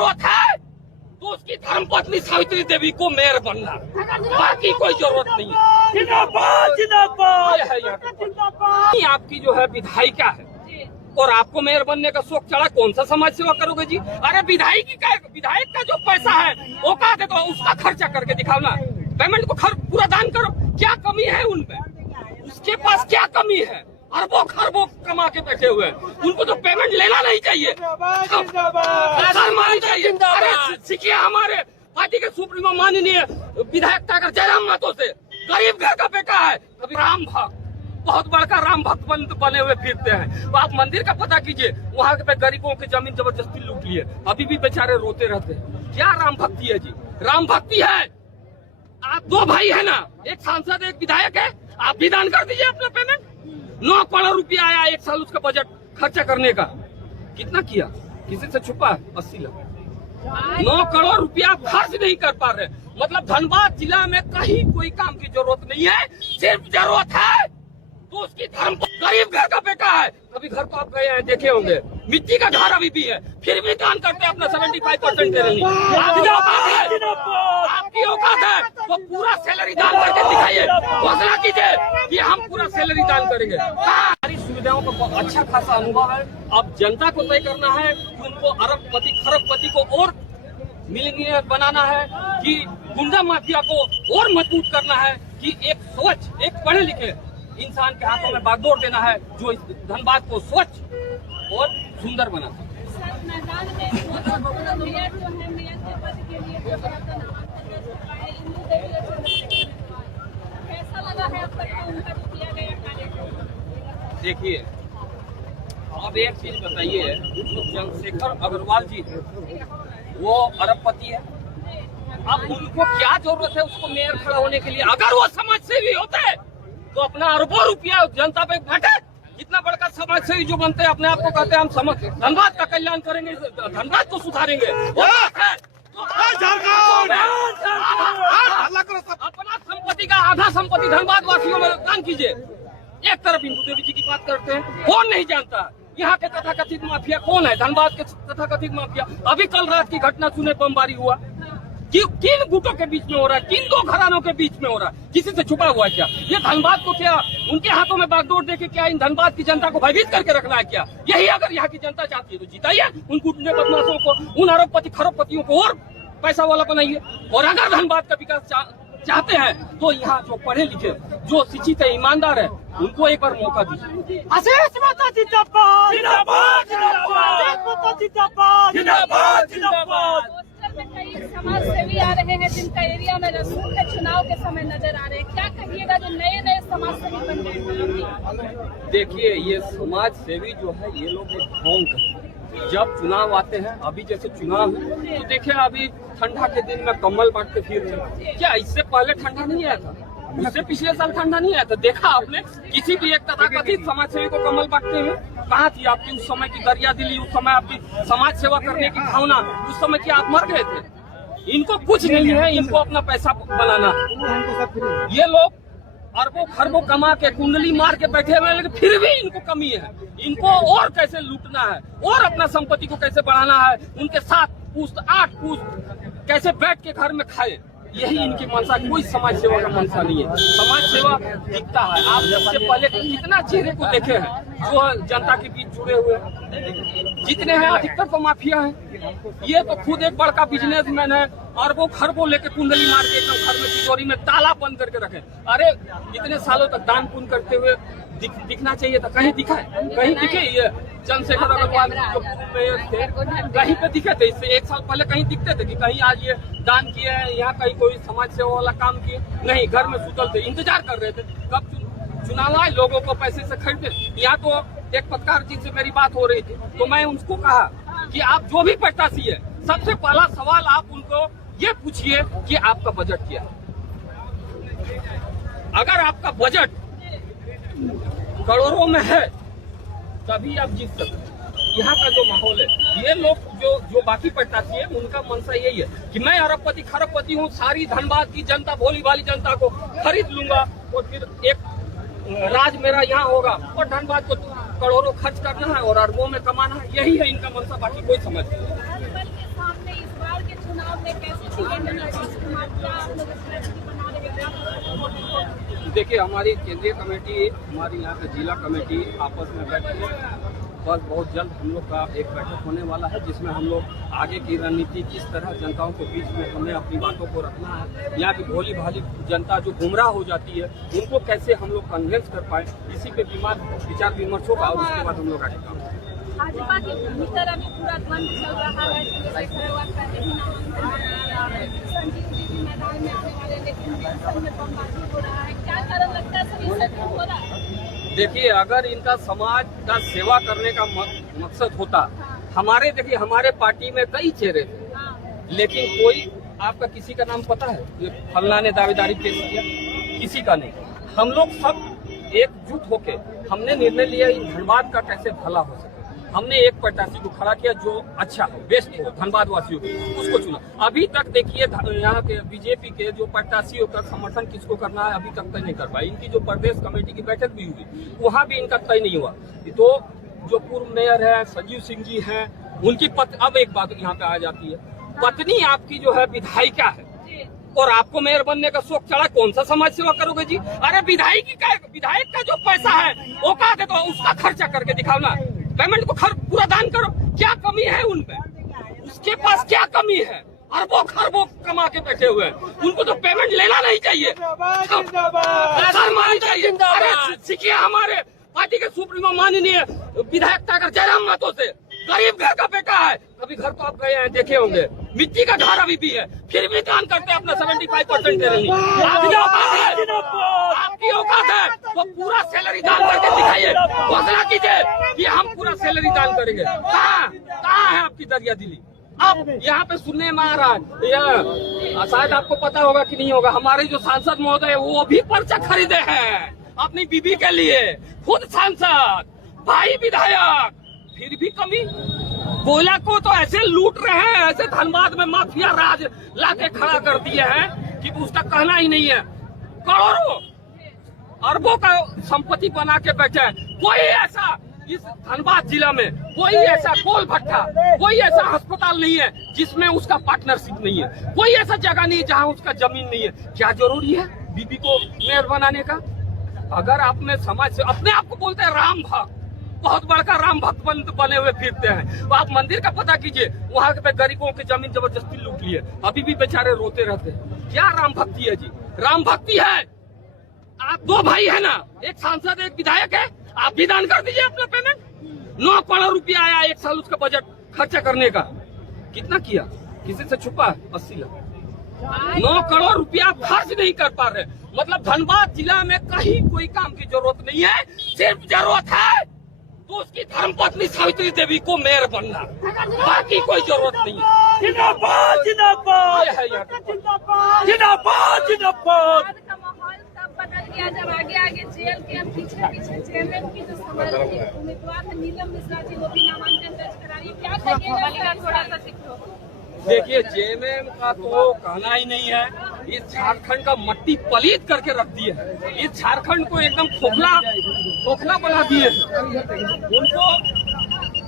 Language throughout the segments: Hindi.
जरूरत है तो उसकी धर्मपत्नी सावित्री देवी को मेयर बनना, बाकी कोई जरूरत नहीं है। जिंदाबाद जिंदाबाद है यहाँ आपकी जो है विधायिका है और आपको मेयर बनने का शौक चढ़ा, कौन सा समाज सेवा करोगे जी? अरे विधायक का जो पैसा है वो कहा दे तो उसका खर्चा करके दिखाओ ना, पेमेंट को पूरा दान करो। क्या कमी है उनमें? उसके पास क्या कमी है? अरबों खरबों कमा के बैठे हुए हैं, उनको तो पेमेंट लेना नहीं चाहिए, चाहिए। अरे सीखिए हमारे पार्टी के सुप्रीमो माननीय विधायक टाकर जयराम महतो से, गरीब घर का बेटा है, कभी राम भक्त, बहुत बड़का राम भक्त बने हुए फिरते हैं। तो आप मंदिर का पता कीजिए, वहाँ पे गरीबों की जमीन जबरदस्ती लूट लिए, अभी भी बेचारे रोते रहते हैं। क्या राम भक्ति है जी? राम भक्ति है? आप दो भाई है ना, एक सांसद एक विधायक है, आप भी दान कर दीजिए अपना पेमेंट। 9 करोड़ रुपया आया एक साल उसका बजट खर्चा करने का, कितना किया? किसी से छुपा है? 80 लाख। 9 करोड़ रुपया खर्च नहीं कर पा रहे, मतलब धनबाद जिला में कहीं कोई काम की जरूरत नहीं है, सिर्फ जरूरत है तो उसकी धर्म। गरीब घर का बेटा है, कभी घर को आप गए हैं देखे होंगे, मिट्टी का घर अभी भी है, फिर भी दान करते हैं अपना 75% दे रही। आपकी औकात है तो पूरा सैलरी दान करके दिखाइए, घोषणा कीजिए कि हम पूरा सैलरी दान करेंगे। सारी सुविधाओं का अच्छा खासा अनुभव है, अब जनता को तय करना है कि उनको अरबपति खरबपति को और मिलीनियर बनाना है, कि गुंडा माफिया को और मजबूत करना है, कि एक स्वच्छ एक पढ़े लिखे इंसान के हाथों में बागडोर देना है जो इस धनबाद को स्वच्छ और सुंदर बना देखिए, अब एक चीज बताइए, चंद्रशेखर अग्रवाल जी वो अरबपति है, अब उनको क्या जरूरत है उसको मेयर खड़ा होने के लिए? अगर वो समाज सेवी होते हैं तो अपना अरबों रुपया जनता पे बांटे। इतना बड़का समाज सेवी जो बनते हैं, अपने आप को कहते हैं हम धनबाद का कल्याण करेंगे, धनबाद को सुधारेंगे। अपना संपत्ति का आधा संपत्ति धनबाद वासियों में दान कीजिए। एक तरफ हिंदू देवी जी की बात करते हैं, कौन नहीं जानता यहाँ के तथाकथित माफिया कौन है? धनबाद के तथाकथित माफिया। अभी कल रात की घटना सुने, बमबारी हुआ, किन गुटों के बीच में हो रहा है, किन दो घरानों के बीच में हो रहा है, किसी से छुपा हुआ है क्या? ये धनबाद को क्या उनके हाथों में बागडोर देके क्या इन धनबाद की जनता को भयभीत करके रखना है क्या? यही अगर यहाँ की जनता चाहती है तो जिताइए उन गुंडे बदमाशों को, उन अरबपति खरबपतियों को और पैसा वाला बनाइए। और अगर धनबाद का विकास चाहते हैं तो यहाँ जो पढ़े लिखे, जो शिक्षित है, ईमानदार है, उनको एक बार मौका दीजिए। कई समाज सेवी आ रहे हैं जिनका एरिया में रसूल के चुनाव के समय नजर आ रहे हैं, क्या कहिएगा जो नए समाज सेवी बन गए? देखिए, ये समाज सेवी जो है ये लोग एक ढोंग, जब चुनाव आते हैं, अभी जैसे चुनाव है तो देखिए अभी ठंडा के दिन में कम्बल बांटते फिर रहे, क्या इससे पहले ठंडा नहीं आया था? इससे पिछले साल ठंडा नहीं आया था? देखा आपने किसी भी एक तथाकथित समाज सेवी को कम्बल बांटते हुए? कहाँ थी आपकी उस समय की दरिया दिली, उस समय आपकी समाज सेवा करने की भावना? उस समय क्या आप मर गए थे? इनको कुछ नहीं है, इनको अपना पैसा बनाना। ये लोग अरबों खरबों कमा के कुंडली मार के बैठे हुए, लेकिन फिर भी इनको कमी है, इनको और कैसे लूटना है और अपना संपत्ति को कैसे बढ़ाना है, उनके 7 पुश्त 8 पुश्त कैसे बैठ के घर में खाए, यही इनकी मनसा। कोई समाज सेवा का मनसा नहीं है। समाज सेवा दिखता है, आप सबसे पहले कितना चेहरे को देखे हैं जो जनता के बीच जुड़े हुए हैं, जितने हैं अधिकतर तो माफिया हैं। ये तो खुद एक बड़का बिजनेसमैन है, अरबों खरबों लेके कुंडली मार के एकदम घर में तिजोरी में ताला बंद करके रखे। अरे इतने सालों तक दान पुण्य करते हुए दिखना चाहिए था, कहीं दिखा है? कहीं दिखे? ये चंद्रशेखर अग्रवाल जो थे कहीं पे दिखे थे? इससे 1 साल पहले कहीं दिखते थे कि कहीं आज ये दान किए हैं, यहाँ कहीं कोई समाज सेवा वाला काम किए? नहीं, घर में सुतल थे, इंतजार कर रहे थे कब चुनाव आए, लोगों को पैसे से खरीदे। यहाँ तो एक पत्रकार जी से मेरी बात हो रही थी तो मैं उनको कहा कि आप जो भी प्रत्याशी है, सबसे पहला सवाल आप उनको ये पूछिए कि आपका बजट क्या है। अगर आपका बजट करोड़ों में है तभी आप जीत सकते। यहाँ का जो माहौल है, ये लोग जो बाकी प्रत्याशी है उनका मनसा यही है कि मैं अरबपति खरबपति हूँ, सारी धनबाद की जनता, भोली भाली जनता को खरीद लूंगा और फिर एक राज मेरा यहाँ होगा और धनबाद को करोड़ों खर्च करना है और अरबों में कमाना है। यही है इनका मनसा, बाकी कोई समझ नहीं। देखिए, हमारी केंद्रीय कमेटी, हमारी यहाँ की जिला कमेटी आपस में बैठी है। बस बहुत जल्द हम लोग का एक बैठक होने वाला है, जिसमें हम लोग आगे की रणनीति किस तरह जनताओं के बीच में हमें अपनी बातों को रखना है। यहाँ की भोली भाली जनता जो गुमराह हो जाती है, उनको कैसे हम लोग कन्विंस कर पाए, इसी पे विचार विमर्श होगा और उसके बाद हम लोग आगे काम करेंगे। भाजपा के भीतर अभी पूरा द्वंद्व चल रहा है। संजीव जी भी मैदान में आने वाले, लेकिन में बमबाजी हो रहा है। क्या कारण लगता है सर, ये सब हो रहा है? देखिए, अगर इनका समाज का सेवा करने का मकसद होता, हमारे पार्टी में कई चेहरे थे, लेकिन कोई आपका किसी का नाम पता है? ये फलना ने दावेदारी पेश किया, किसी का नहीं। हम लोग सब एकजुट होके हमने निर्णय लिया इन धनबाद का कैसे भला हो सके। हमने एक प्रत्याशी को खड़ा किया जो अच्छा हो, बेस्ट हो धनबाद वासियों को, उसको चुना। अभी तक देखिए, यहाँ के बीजेपी के जो प्रत्याशियों का समर्थन किसको करना है अभी तक तय नहीं कर पाए। इनकी जो प्रदेश कमेटी की बैठक भी हुई, वहाँ भी इनका तय नहीं हुआ। तो जो पूर्व मेयर है संजीव सिंह जी हैं, उनकी अब एक बात यहाँ पे आ जाती है, पत्नी आपकी जो है विधायिका है और आपको मेयर बनने का शौक चढ़ा, कौन सा समाज सेवा करोगे जी? अरे विधायक का जो पैसा है वो कहा दे, तो उसका खर्चा करके दिखाओ ना, पेमेंट को पूरा दान करो। क्या कमी है उनपे? उसके पास क्या कमी है? अरबों खरबों कमा के बैठे हुए हैं, उनको तो पेमेंट लेना नहीं चाहिए, चाहिए। अरे सीखिए हमारे पार्टी के सुप्रीमो माननीय विधायक टाकर जयराम महतो से, गरीब घर का बेटा है। कभी घर तो आप गए हैं, देखे होंगे, मिट्टी का घर अभी भी है, फिर भी दान करते हैं अपना 75% दे रही। आपकी औकात है तो पूरा सैलरी दान करके दिखाइए, घोषणा कीजिए कि हम पूरा सैलरी दान करेंगे। कहाँ है आपकी दरिया दिली? अब यहाँ पे सुनने में आ रहा है, शायद आपको पता होगा कि नहीं होगा, हमारे जो सांसद महोदय वो भी पर्चा खरीदे हैं अपनी बीबी के लिए, खुद सांसद, भाई विधायक, फिर भी कमी। कोयला को तो ऐसे लूट रहे हैं, ऐसे धनबाद में माफिया राज लाके खड़ा कर दिए हैं कि उसका कहना ही नहीं है। करोड़ों अरबों का संपत्ति बना के बैठे हैं। कोई ऐसा इस धनबाद जिला में कोई ऐसा कोल भट्टा, कोई ऐसा अस्पताल नहीं है जिसमें उसका पार्टनरशिप नहीं है, कोई ऐसा जगह नहीं जहां उसका जमीन नहीं है। क्या जरूरी है बीबी को मेयर बनाने का? अगर आपने समाज से अपने आप को बोलते हैं राम भक्त, बहुत बड़का राम भक्त बने हुए फिरते हैं, तो आप मंदिर का पता कीजिए, वहाँ पे गरीबों की जमीन जबरदस्ती लूट लिए, अभी भी बेचारे रोते रहते हैं। क्या राम भक्ति है जी? राम भक्ति है? आप दो भाई है ना, एक सांसद एक विधायक है, आप भी दान कर दीजिए अपना पेमेंट। 9 करोड़ रुपया आया एक साल उसका बजट खर्चा करने का, कितना किया? किसी से छुपा है? 80 लाख। 9 करोड़ रुपया खर्च नहीं कर पा रहे। मतलब धनबाद जिला में कहीं कोई काम की जरूरत नहीं है, सिर्फ जरूरत है तो उसकी धर्मपत्नी सावित्री देवी को मेयर बनना, बाकी कोई जरूरत नहीं है। जिंदाबाद जिंदाबाद जिंदाबाद जिंदाबाद जिंदाबाद। का माहौल तब बदल गया जब आगे आगे जेल के पीछे पीछे चेयरमैन की जो उम्मीदवार है नीलम मिश्रा जी, वो भी नामांकन दर्ज करा रही है। क्या कहिएगा? थोड़ा सा सिखो। देखिए, जेएमएम का तो कहना ही नहीं है। इस झारखंड का मट्टी पलीत करके रख दिए है, इस झारखंड को एकदम खोखला बना दिए हैं। उनको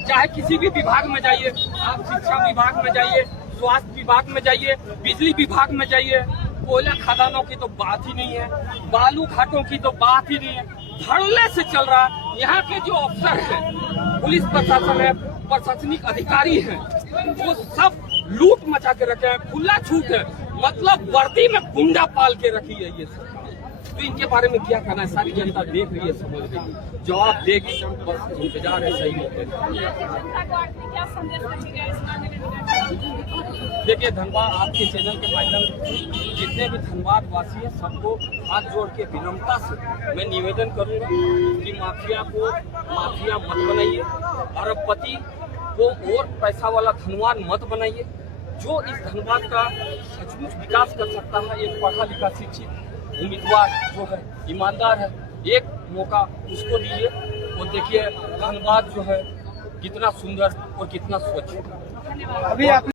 चाहे किसी भी विभाग में जाइए, आप शिक्षा विभाग में जाइए, स्वास्थ्य विभाग में जाइए, बिजली विभाग में जाइए, कोयला खदानों की तो बात ही नहीं है, बालू घाटों की तो बात ही नहीं है, धड़ल्ले से चल रहा है। यहाँ के जो अफसर हैं, पुलिस प्रशासन है, प्रशासनिक अधिकारी हैं, वो सब लूट मचा के रखे हैं, खुला छूट है, मतलब वर्दी में गुंडा पाल के रखी है ये सरकार। तो इनके बारे में क्या कहना है? सारी जनता देख रही है, समझ रही है, जवाब देगी, बस इंतजार है सही होते। देखिए, धनबाद आपके चैनल के माध्यम से जितने भी धनबाद वासी हैं सबको हाथ जोड़ के विनम्रता से मैं निवेदन करूंगा कि माफिया मत बनाइए, अरबपति को और पैसा वाला धनवान मत बनाइए। जो इस धनबाद का सचमुच विकास कर सकता है, एक पढ़ा लिखा शिक्षित उम्मीदवार जो है, ईमानदार है, एक मौका उसको दीजिए और देखिए धनबाद जो है कितना सुंदर और कितना स्वच्छ। अभी आप